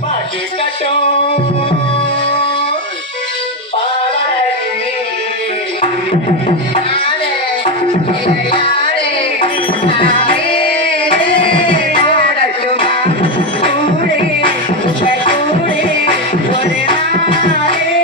பாட்டு கட்டும் பாவலி யாரே யாரே நாமே யாரட்டுமா கூடே கூடே ஒரு நாளே